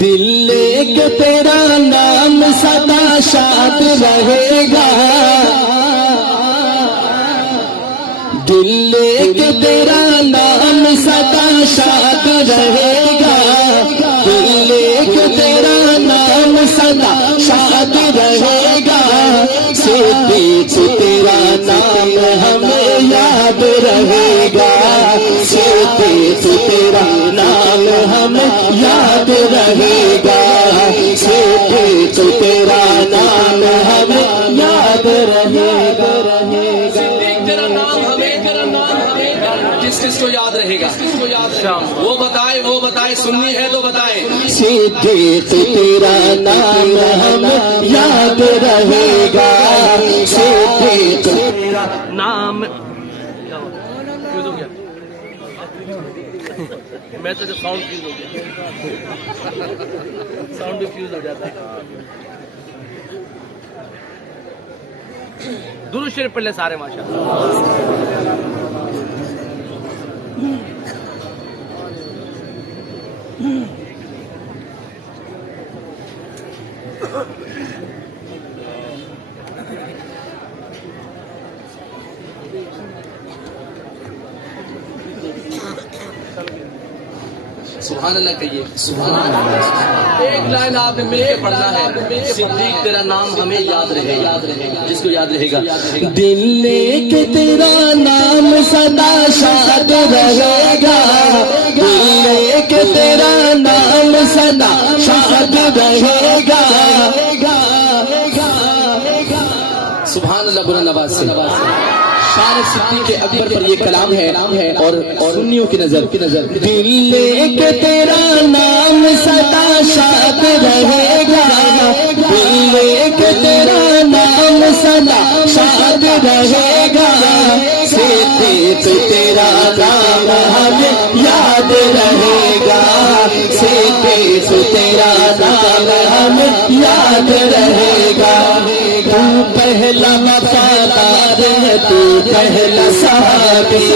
دل لے کے تیرا نام سدا شاد رہے گا، دل لے کے تیرا نام سدا شاد رہے گا، دل لے کے تیرا نام سدا شاد رہے گا، صدیق تیرا نام ہمیں یاد رہے گا، صدیق تیرا نام ہمیں یاد رہے گا، صدیق تیرا نام ہمیں یاد رہے گا، صدیق تیرا نام ہمیں کس کو یاد رہے گا؟ وہ بتائے سننی ہے تو بتائے. صدیق تیرا نام ہمیں یاد رہے گا، صدیق تیرا نام میں تو ساؤنڈ فیوز ہو گیا، ساؤنڈ بھی فیوز ہو جاتا ہے. درود شریف پڑھ لے سارے ماشاءاللہ. سبحان اللہ کہیے، سبحان اللہ. ایک لائن آپ نے مل کے پڑھنا ہے، صدیق تیرا نام ہمیں یاد رہے گا. جس کو یاد رہے گا، دل لے کے تیرا نام سدا شاد رہے گا، دل لے کے تیرا نام سدا شاد رہے گا. سبحان اللہ. بلند آواز سے شان صدیق اکبر پر یہ کلام ہے اور سنیوں کی نظر دل لے کے تیرا نام سدا شاد رہے گا، دل لے کے تیرا نام سدا شاد رہے گا، صدیق تیرا نام ہمیں یاد رہے گا، صدیق تیرا نام ہمیں یاد رہے گا. تو پہلا وفادار ہے، تو پہلا صحابی،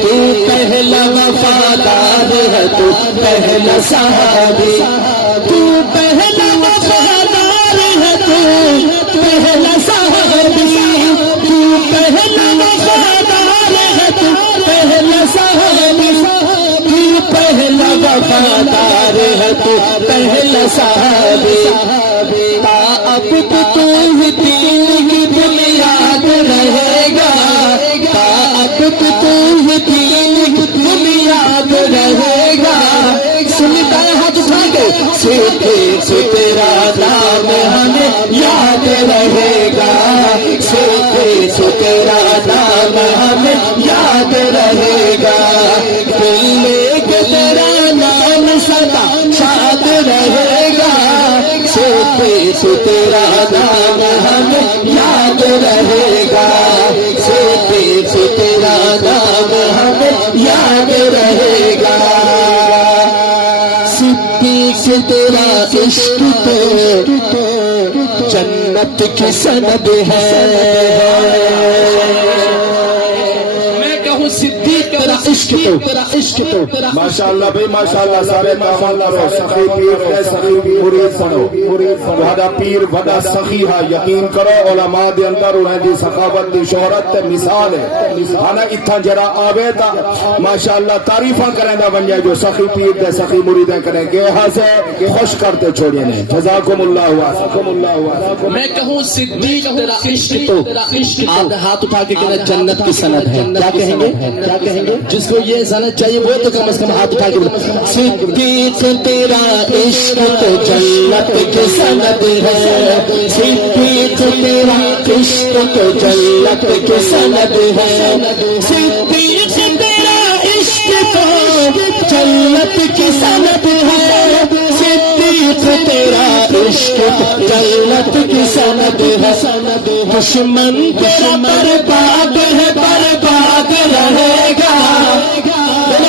تو پہلا وفادار ہے، تو پہلا صحابی، تو پہلا وفادار ہے، تو پہلا صحابی، تو پہلا وفادار ہے، تو پہلا صحابی، تو پہلا وفادار ہے، تو پہلا صحابی. اب تو ہی دین کی بنیاد رہے گا، اب تو ہی دین کی بنیاد رہے گا. سنتا ہے ہاتھ اٹھا کے، صدیق تیرا نام ہمیں یاد رہے گا، صدیق تیرا نام ہمیں یاد رہے گا، دل لے کے تیرا نام سدا شاد رہے گا، صدیق تیرا نام ہمیں یاد رہے گا، صدیق تیرا نام ہمیں یاد رہے گا. صدیق تیرا عشق تو جنت کی سند ہے، صدیق تیرا عشق تو ماشاءاللہ بھائی ماشاءاللہ. سارے کامل کرو، سخی پیر ہے، سخی مرید پڑھو. وہاں پیر ودا سخی ہے، یقین کرو علماء دے اندر انہیں دی سخاوت دی شہرت تے مثال ہے. ہانا اتھا جرا آوے تا ماشاءاللہ تعریفاں کریں دا بن جائے جو سخی پیر دے سخی مریدیں کریں گے ہاسے خوش کرتے چھوڑیے نے. جزاکم اللہ واسکم. میں کہوں صدیق تیرا عشق تو آپ ہاتھ اٹھا کے کہنا جنت کی سند ہے. کیا کہیں گے؟ جس کو یہ سند چاہیے وہ تو کم از کم ہاتھ اٹھا کے صدیق تیرا عشق تو جنت کی سند ہے، صدیق تیرا عشق تو جنت کی سند ہے، صدیق تیرا عشق تو جنت کی سند ہے، صدیق تیرا عشق جنت کی سند ہے. دشمن تیرا برباد ہے، برباد رہے گا.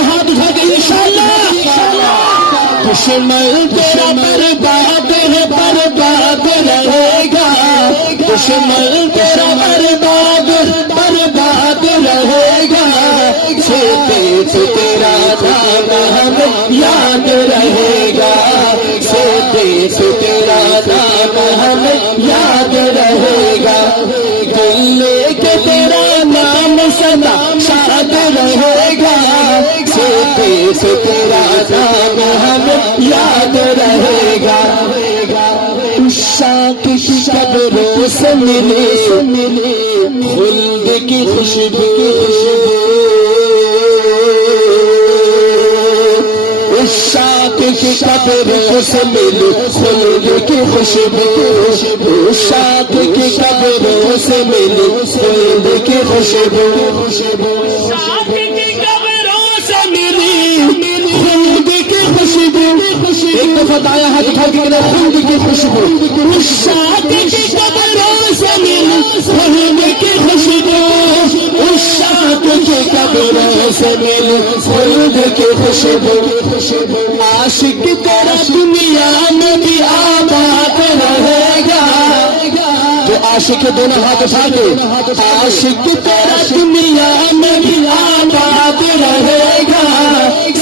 ہاتھ اٹھا کے انشاءاللہ. دشمن تیرا برباد ہے، برباد رہے گا. دشمن تیرا برباد رہے گا. صدیق تیرا نام ہمیں یاد رہے گا، سے تیرا نام ہمیں یاد رہے گا، دل لے کے تیرا نام سدا شاد رہے گا، سیتے سے تیرا نام ہمیں یاد رہے گا، عشاق کی قبروں سے ملے خلد کی خوشبو، عشاق کی قبروں سے ملے خلد کی خوشبو، عشاق کی قبروں سے ملے خلد کی خوشبو، عشاق کی قبروں سے ملی خلد کی خوشبو، ایک دفعہ دایا ہاتھ اٹھا کے کہنا خلد کی خوشبو، عشاق کی قبروں سے ملی خلد کی خوشبو، عشاق کی قبروں سے ملی خلد کی خوشبو، عاشق تیرا دنیا میں بھی آباد رہے گا، جو عاشق دونوں ہاتھ اٹھا کے عاشق تیرا دنیا میں بھی آباد رہے گا،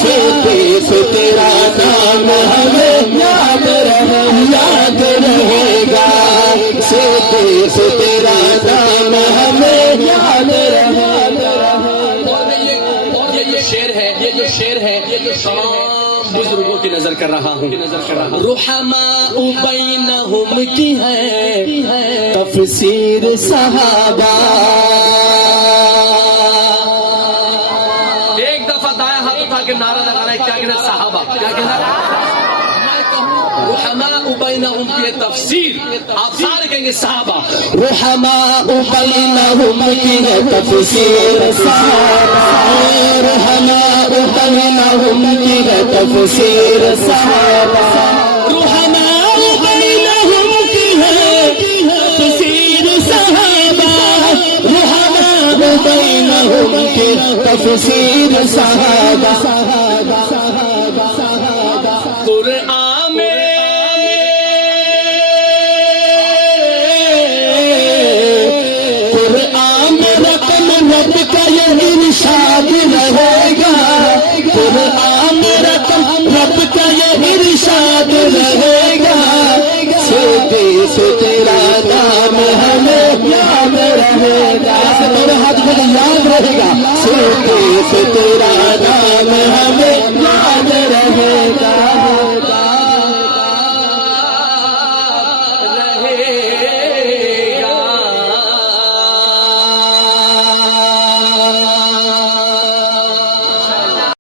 سیتے سے تیرا نام ہمیں یاد رہے گا، سیتے سے تیرا نام ہمیں یاد رہے گا۔ یہ شعر ہے، یہ جو شعر ہے، یہ جو تمام بزرگوں کی نظر کر رہا ہوں، رحماء بینہم کی ہے تفسیر صحابہ، ایک دفعہ دائیں ہاتھ اٹھا کے نعرہ لگانا ہے، کیا کہنا ہے؟ صحابہ، کیا کہنا ہے؟ میں کہوں رحماء بینہم کی ہے تفسیر، آپ سارے کہیں گے صحابہ، رحماء بینہم کی ہے تفسیر صحابہ، رحماء بینہم کی ہے تفسیر صحابہ، رحماء بینہم کی ہے تفسیر صحابہ، رحماء بینہم کی تفسیر صحابہ، قرآن میں رقم رب کا یہ ارشاد رہے گا، قرآن میں رقم رب کا یہ ارشاد رہے